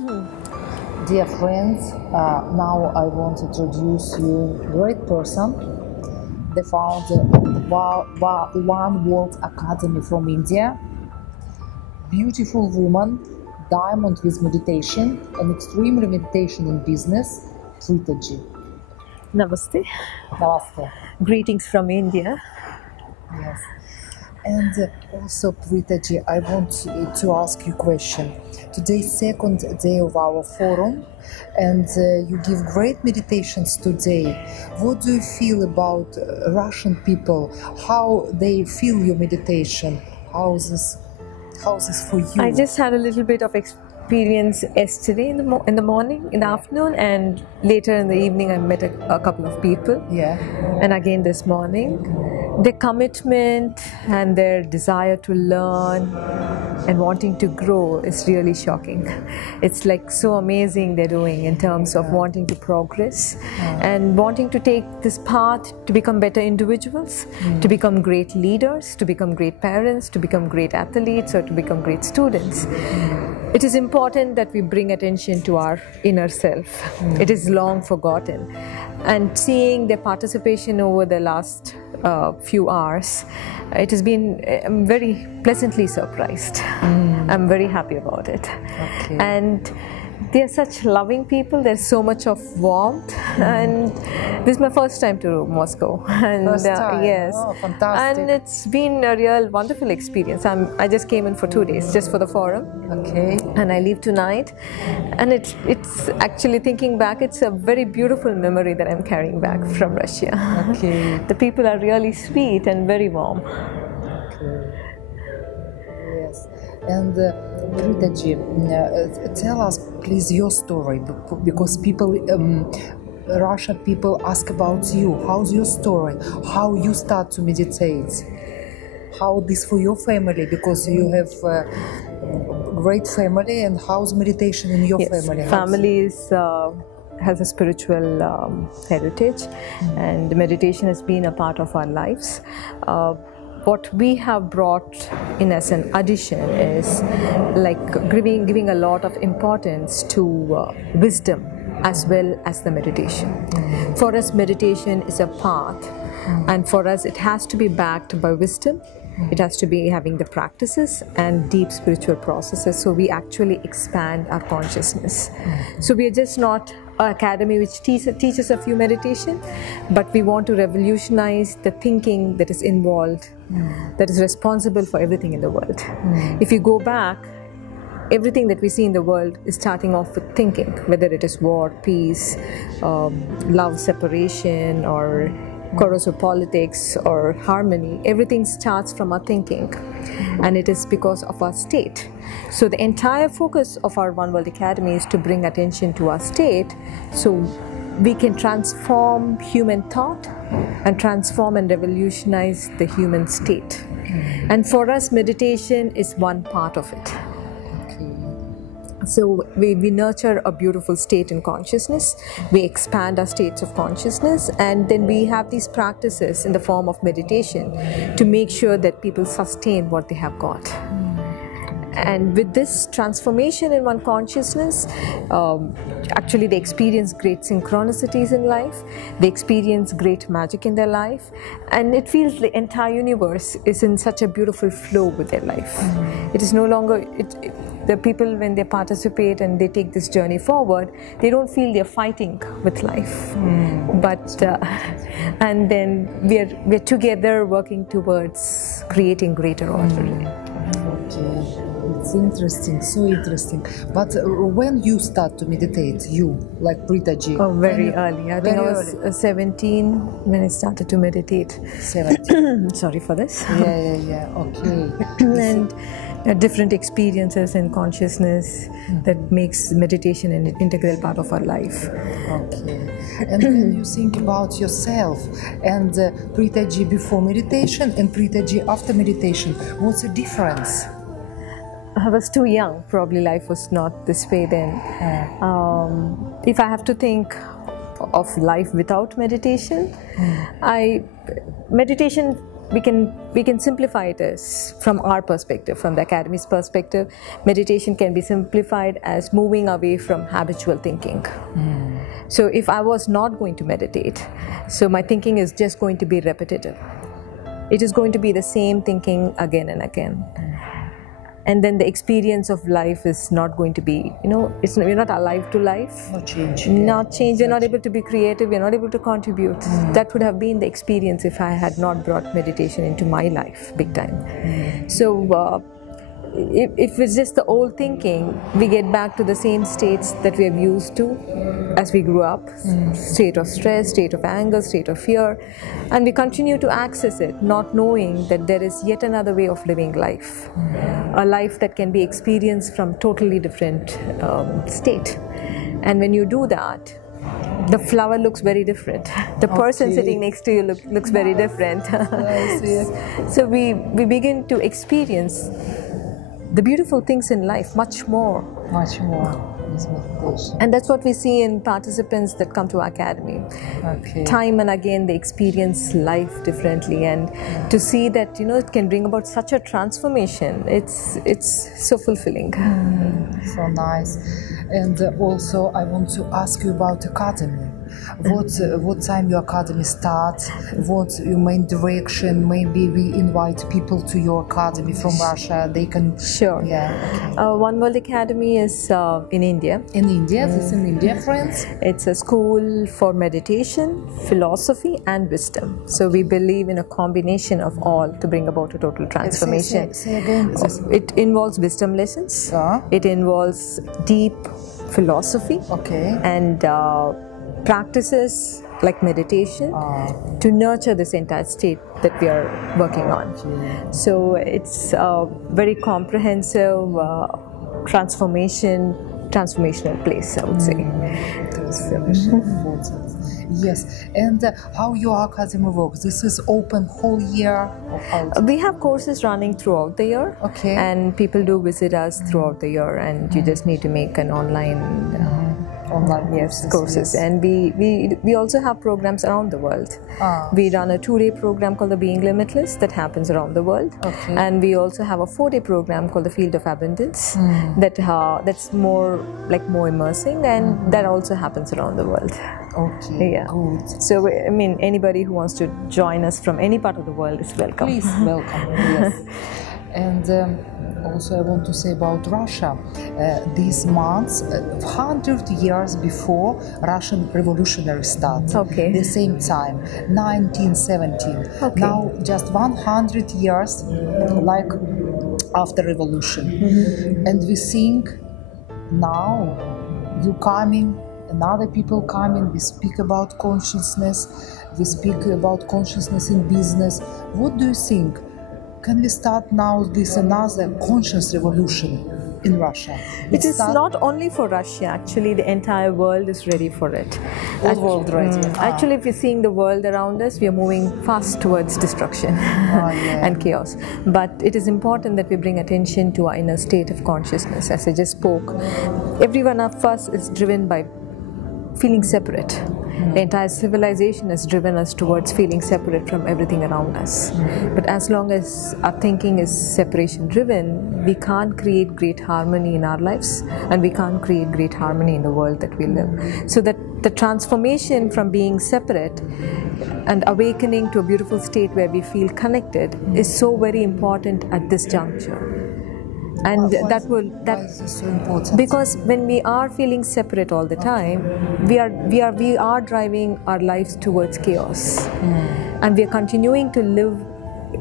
Dear friends, now I want to introduce you a great person, the founder of One World Academy from India, beautiful woman, diamond with meditation and extremely meditation in business, Preethaji. Namaste. Namaste. Greetings from India. Yes. And also, Preethaji, I want to ask you a question. Today's second day of our forum, and you give great meditations today. What do you feel about Russian people? How they feel your meditation? How's this for you? I just had a little bit of experience yesterday in the morning, in the afternoon, and later in the evening I met a couple of people. Yeah. And again this morning. Their commitment and their desire to learn and wanting to grow is really shocking. It's like so amazing they're doing in terms of wanting to progress and wanting to take this path to become better individuals, to become great leaders, to become great parents, to become great athletes, or to become great students. It is important that we bring attention to our inner self. It is long forgotten. And seeing their participation over the last few hours, it has been, I'm very pleasantly surprised. I'm very happy about it. Okay. And they're such loving people. There's so much of warmth, and this is my first time to Moscow. And first time? yes, oh, fantastic. And it's been a real wonderful experience. I just came in for 2 days just for the forum. Okay. And I leave tonight, and it's actually, thinking back, it's a very beautiful memory that I'm carrying back from Russia. Okay. The people are really sweet and very warm. Okay. Yes. And Preethaji, tell us please your story, because people, Russian people ask about you. How's your story? How you start to meditate? How this for your family? Because you have great family, and how's meditation in your family? Family has a spiritual heritage, and meditation has been a part of our lives. What we have brought in as an addition is like giving a lot of importance to wisdom as well as the meditation. For us, meditation is a path, and for us it has to be backed by wisdom. It has to be having the practices and deep spiritual processes, so we actually expand our consciousness. So we are just not an academy which teaches a few meditation, but we want to revolutionize the thinking that is involved, that is responsible for everything in the world. If you go back, everything that we see in the world is starting off with thinking, whether it is war, peace, love, separation, or corrosive politics or harmony. Everything starts from our thinking, and it is because of our state. So the entire focus of our One World Academy is to bring attention to our state, so we can transform human thought and transform and revolutionize the human state. And for us, meditation is one part of it. So we nurture a beautiful state in consciousness, we expand our states of consciousness, and then we have these practices in the form of meditation to make sure that people sustain what they have got. And with this transformation in one consciousness, actually they experience great synchronicities in life, they experience great magic in their life, and it feels the entire universe is in such a beautiful flow with their life. It is no longer, the people, when they participate and they take this journey forward, they don't feel they're fighting with life. But and then we're together working towards creating greater order. Okay. It's interesting, so interesting. But when you start to meditate, you, like Preethaji? Oh, very early. I think I was 17 when I started to meditate. 17. Sorry for this. Yeah. Okay. And different experiences and consciousness that makes meditation an integral part of our life. Okay. And when you think about yourself and Preethaji before meditation and Preethaji after meditation, what's the difference? I was too young. Probably life was not this way then. If I have to think of life without meditation, meditation we can simplify it as, from our perspective, from the academy's perspective, meditation can be simplified as moving away from habitual thinking. So if I was not going to meditate, so my thinking is just going to be repetitive. It is going to be the same thinking again and again. And then the experience of life is not going to be, you're not alive to life. Not change. Not change. You're not able to be creative. You're not able to contribute. That would have been the experience if I had not brought meditation into my life big time. So if it's just the old thinking, we get back to the same states that we have used to as we grew up. State of stress, state of anger, state of fear. And we continue to access it, not knowing that there is yet another way of living life. A life that can be experienced from totally different state. And when you do that, the flower looks very different. The person sitting next to you looks very different. So we begin to experience the beautiful things in life much more. Much more. Meditation. And that's what we see in participants that come to our academy. Time and again they experience life differently, and to see that it can bring about such a transformation, it's so fulfilling. So nice. And also I want to ask you about academy. What time your academy starts? What's your main direction? Maybe we invite people to your academy from Russia. They can. Sure. Yeah. One World Academy is in India. In India, this in India, friends. It's a school for meditation, philosophy, and wisdom. So we believe in a combination of all to bring about a total transformation. Say again. It involves wisdom lessons. It involves deep philosophy. And practices like meditation to nurture this entire state that we are working on. So it's a very comprehensive transformational place, I would say. Yes, and how your academy works? This is open whole year? We have courses running throughout the year, and people do visit us throughout the year, and you just need to make an online courses. And we also have programs around the world. We run a 2-day program called the Being Limitless that happens around the world, and we also have a 4-day program called the Field of Abundance that's more immersing, and that also happens around the world. Good. So I mean, anybody who wants to join us from any part of the world is welcome. Please welcome. Yes. And also I want to say about Russia. These months, 100 years before Russian revolutionary start, the same time, 1917. Now just 100 years after revolution. And we think now you coming, and other people coming, we speak about consciousness, we speak about consciousness in business. What do you think? Can we start now this another conscious revolution in Russia? It is not only for Russia, actually the entire world is ready for it. World ready. Actually, if you're seeing the world around us, we are moving fast towards destruction and chaos. But it is important that we bring attention to our inner state of consciousness. As I just spoke, every one of us is driven by feeling separate. The entire civilization has driven us towards feeling separate from everything around us. But as long as our thinking is separation driven, we can't create great harmony in our lives, and we can't create great harmony in the world that we live. So that the transformation from being separate and awakening to a beautiful state where we feel connected is so very important at this juncture. And why is this so important? Because when we are feeling separate all the time, we are driving our lives towards chaos, and we are continuing to live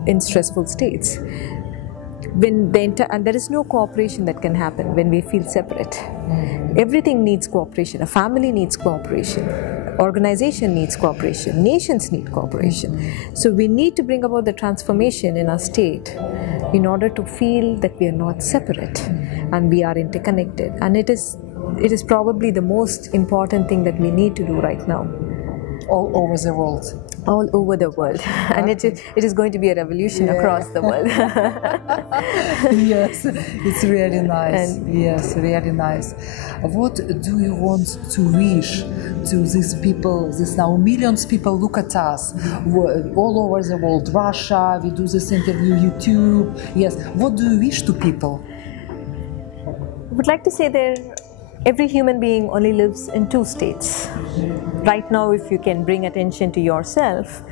in stressful states. And there is no cooperation that can happen when we feel separate. Everything needs cooperation. A family needs cooperation. Organization needs cooperation. Nations need cooperation. So we need to bring about the transformation in our state in order to feel that we are not separate and we are interconnected. And it is It is probably the most important thing that we need to do right now. All over the world. all over the world, and it is going to be a revolution across the world. Yes, it's really nice. Yes, really nice. What do you want to wish to these people? This now millions of people look at us all over the world. Russia, we do this interview, YouTube. Yes, what do you wish to people? I would like to say every human being only lives in two states. Right now, if you can bring attention to yourself,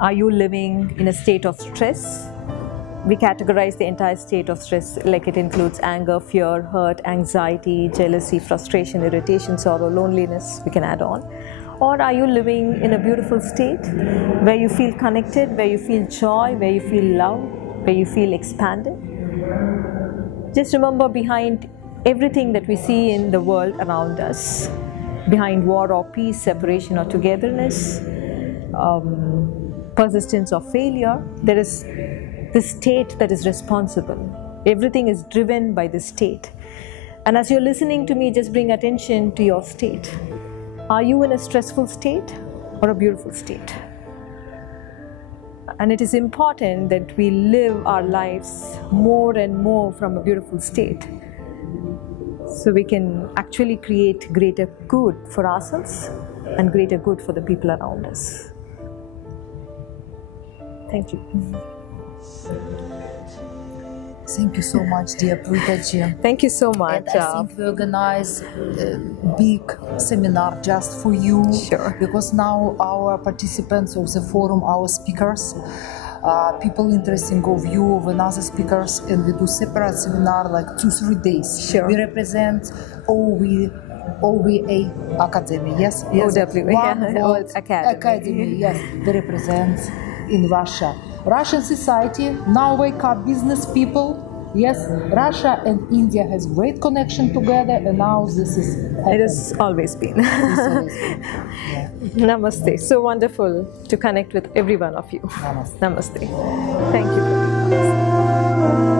are you living in a state of stress? We categorize the entire state of stress, like it includes anger, fear, hurt, anxiety, jealousy, frustration, irritation, sorrow, loneliness, we can add on. Or are you living in a beautiful state where you feel connected, where you feel joy, where you feel love, where you feel expanded? Just remember, behind everything that we see in the world around us, behind war or peace, separation or togetherness, persistence or failure, there is this state that is responsible. Everything is driven by this state. And as you're listening to me, just bring attention to your state. Are you in a stressful state or a beautiful state? And it is important that we live our lives more and more from a beautiful state, so we can actually create greater good for ourselves and greater good for the people around us. Thank you. Thank you so much, dear Preethaji. Thank you so much. And I think we organize a big seminar just for you. Sure. Because now our participants of the forum, our speakers, people interested of view of another speakers, and we do separate seminar like 2-3 days. Sure. We represent OVA Academy, yes? Yes. OW, One World Academy. Yes. We represent in Russia. Russian society now wake up business people. Yes, Russia and India has great connection together, and now this is happening. It has always been. Yeah. Namaste. So wonderful to connect with every one of you. Namaste. Namaste. Thank you.